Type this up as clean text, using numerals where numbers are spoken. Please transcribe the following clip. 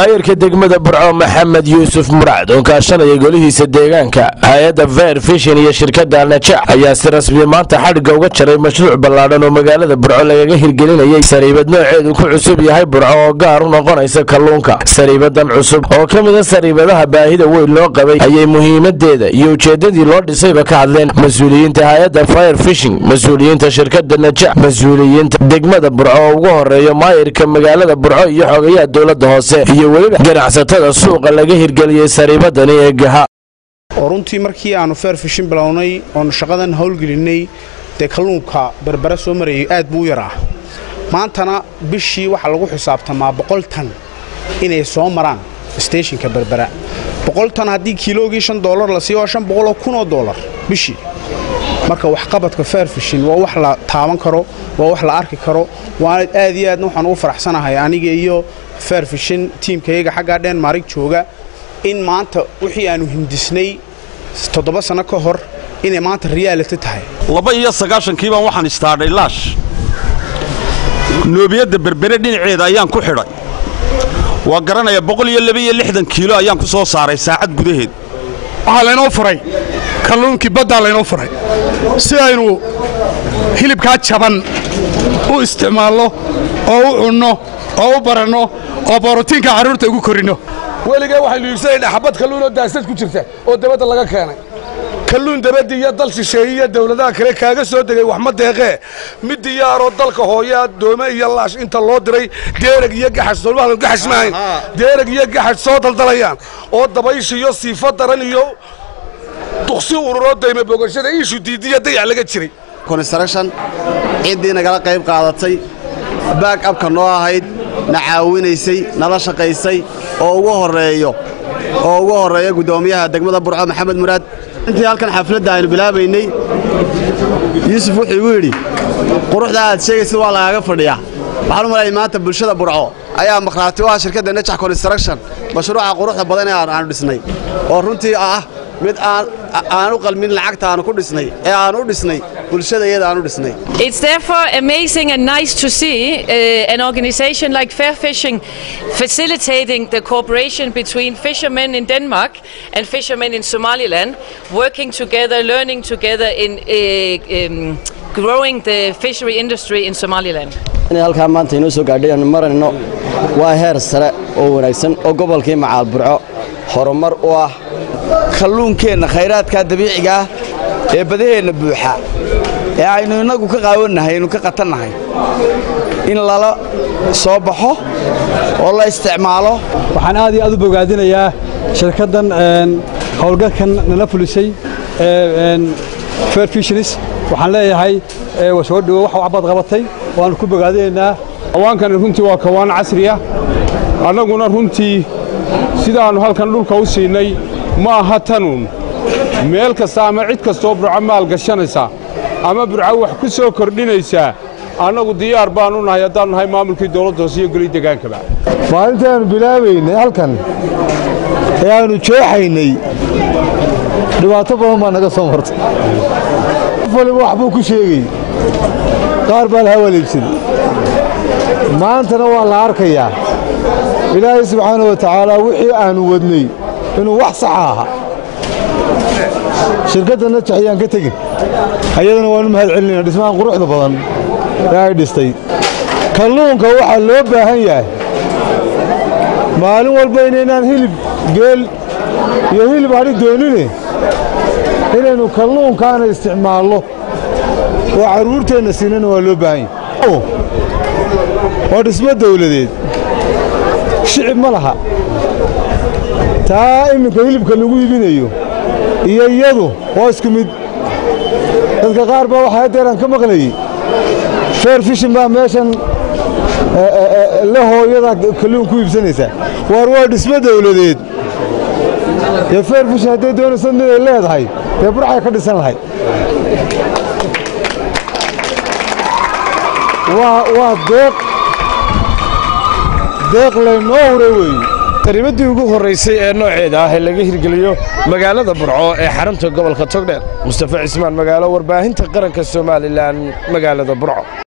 maayirka degmada Burco Maxamed Yuusuf Murad oo kaashanaya golihiisa deegaanka hay'adda Fair Fishing iyo shirkadda Najax ayaa si rasmi maanta xadhiga uga jaray mashruuc ballaaran oo magaalada Burco lagaga hirgelinayay sariibad nooceedu ku cusub yahay Burco oo gaar u noqonaysa kalluunka. Sariibadan cusub oo ka mid ah sariibadaha baahida weyn loo qabay ayay muhiimadeeda iyo ujeedadii loo dhisayba ka hadleen mas'uuliyiinta hay'adda Fair Fishing, mas'uuliyiinta shirkadda Najax, mas'uuliyiinta degmada Burco oo ugu horeeya maayirka magaalada Burco iyo xogayaha dawladda hoose iyo waliba ganacsatada suuqa laga hirgeliyay sariibadani ee gaha. runtii markii aanu Fair Fishing bilownay oo shaqadan hawlgelinay de kalluunka berbera soo maray aad buu yaraa. maantana bishii waxa lagu xisaabtamaa 100 tan inay soo maraan stationka berbera. 100 tan hadii kiilogii $5 la siiyo $500,000 bishii. marka wax qabadka Fair Fishing waa wax la taaban karo, waa wax la arki karo. waa aad iyo aad waxaan ugu faraxsanahay aniga iyo Fair Fishing teamkayga xagga Denmark jooga in maanta wixii aanu hindisnay 7 sano ka hor inay maanta reality tahay. 29 baan waxaan istaadhay laash noobiyada berbere dhinaceeda ayaan ku xidhay. waa garanaya 162 kiilo ayaan ku soo saaray saacad gudaheed. waxa la inoo furay kalluunkii badda la inoo furay si aynu hilibka jaban u isticmaalo oo u cunno oo u barano oo borotiinka caruurta ugu korino. weliga waxay luugsanaynaa xabad kalluun oo daasad ku jirta oo dabada laga keenay. kalluun dabadii iyo dal shisheeye dawladaha kale kaaga soo degay wax ma deeqee mid diyaar oo dalka hooya doome iyo laash inta loo diray deerag iyo gaxas Soomaaliya gaxas maayn deerag iyo gaxas soo daldalayaan oo dabaysh iyo sifa daran iyo tuqsi ururo dayma bogashada ishu diidiya dayac laga jiray. construction ciidii nagala qayb qaadatay back up ka noo ahayd nacaawinaysay nala shaqaysay oo ugu horeeyo gudoomiyaha degmada Burco Maxamed Murad. intii halkan xafladda aynu bilaabaynay Yuusuf wuxuu igu yiri quruxda aad sheegaysid waa lagaga fadhiyaa. waxaan u maleeyay maanta bulshada Burco ayaa maqraati waa shirkadda Najax Construction mashruuca quruxda badan ee aan dhisnay oo runtii ah mid aan u qalmin lacagta aan ku dhisnay ee aan u dhisnay bulshada iyada aan u dhisnay. It's therefore amazing and nice to see an organization like Fair Fishing facilitating the cooperation between fishermen in Denmark and fishermen in Somaliland, working together, learning together in growing the fishery industry in Somaliland. halka maanta inoo soo gaadhay aan marayno waa heer sare oo wanaagsan oo gobolkii Macaal Burco horumar u ah kalluunkeena khayraadka dabiiciga ah ee badaheena buuxa ee aynu inagu ka qaawanahay inuu ka qatanahay in lala soo baxo oo la isticmaalo. waxaan aad iyo aad u bogaadinayaa shirkaddan hawlgalkan nala fulisay Fair Fishing. waxaan leeyahay soo dhawo wax bad qabatay waan ku bogaadinaynaa. awaankan runtii waa kawaan casri ah annaguna runtii sidaanu halkan dhulka u siinay ma aha tanuun meel kasta ama cid kastoo Burco maal gashanaysa ama Burco wax ku soo kordhinaysa annagu diyaar baan u nahay haddaan nahay maamulkii dawladda hoose iyo goliga deegaankaba. maalintaan bilaabaynay halkan ayaanu jeexaynay dhibaato badan baa naga soo martay. wax buu ku sheegay qaar baa la hawaleeyay maantana waa la arkayaa ilaahay subxaanahu wa ta'aala wixii aanu wadnay inuu wax sax aha. shirkadda Najax ayaan ka tagin ayadana waan u mahadcelinaynaa dhismahan quruxda badan ee ay dhistay. kalluunka waxa loo baahan yahay maalin walba inaan hilib geel iyo hilib ari doonine inaynu kalluunkaana isticmaalno oo caruurteena siinana waa loo baahan yahay. oo dhismo dawladeed shicib ma laha taa iminka hilibka lagu iibinayo iyo iyadu waa isku mid. dadka qaar baa waxa deeran ka maqlayay Fair Fishing baa meeshan la hooyada kalluun ku iibsanaysa waa dhismo dawladeed. Fair Fishing hadday doonayso inay leedahay Burco ka dhisan lahayd. waa deeq laynoo huray weeye. sariibadii ugu horeysay ee nooceeda ah ee laga hirgeliyo magaalada Burco ee xarunta gobolka Togdheer. Mustafa Cismaan, magaalo warbaahinta qaranka Soomaaliland, magaalada Burco.